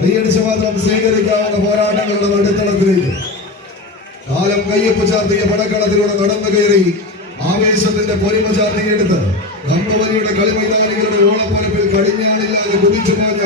കൈയടിച്ച് മാത്രം സ്വീകരിക്കാവുന്ന പോരാട്ടങ്ങളുടെ നടുത്തളത്തിലേക്ക്. കാലം കയ്യപ്പ് ചാർത്തിയ പടക്കളത്തിലൂടെ നടന്നു കയറി ആവേശത്തിന്റെ പൊരിമ ചാർത്തിയെടുത്ത് കമ്പവലിയുടെ കളിമൈതാനികളുടെ ഓളപ്പരപ്പിൽ കടിഞ്ഞാണില്ലാതെ കുതിച്ചു പോഞ്ഞ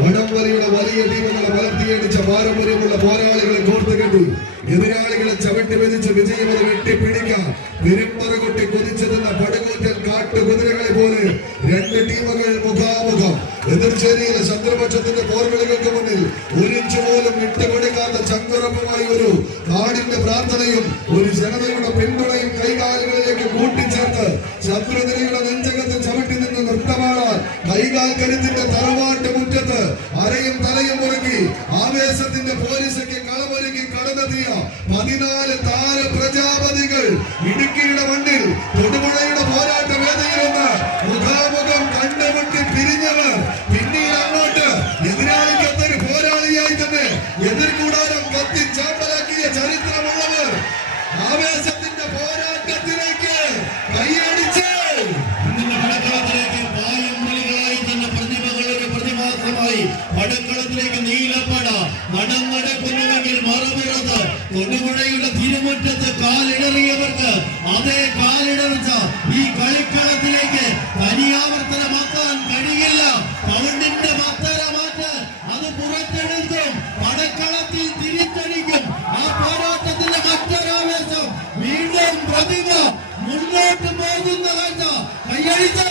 വടംവലിയുടെ വലിയ ടീമുകളെ വളർത്തിയടിച്ച പാരമ്പര്യമുള്ള പോരാളികളെ കോർത്തുകെട്ടി. എതിരാളികളെ ചവിട്ടി വെതിച്ച് വിജയമത് വെട്ടിപ്പിടിക്കാൻ പെരുമ്പറ കൊട്ടി കുതിച്ചു നിന്ന പടുകൂറ്റൻ കാട്ടുകുതിരകളെ പോലെ രണ്ട് ടീമുകൾ മുഖാമുഖം. എതിർചേരിയിലെ ശത്രുപക്ഷത്തിന്റെ പോർവിളികൾക്ക് മുന്നിൽ ഒരിഞ്ചു പോലും വിട്ടുകൊടുക്കാത്ത ചങ്കുറപ്പുമായി ഒരു നാടിന്റെ പ്രാർത്ഥനയും ഒരു ജനതയുടെ പിന്തുണയും കൈകാലുകളിലേക്ക് കൂട്ടിച്ചേർത്ത് ശത്രുനിരയുടെ നെഞ്ചകത്ത് ചവിട്ടി കൈകാൽ കരുത്തിന്റെ തറവാട്ട് മുറ്റത്ത് അരയും തലയും ഒരുങ്ങി ആവേശത്തിന്റെ പോലീസയ്ക്ക് കളമൊരുങ്ങി കടന്നെത്തിയ പതിനാല് താര പ്രജാപതികൾ ഇടുക്കി പ്രതിജ്ഞ മുന്നോട്ട് പോകുന്ന കാഴ്ച കയ്യടിച്ച്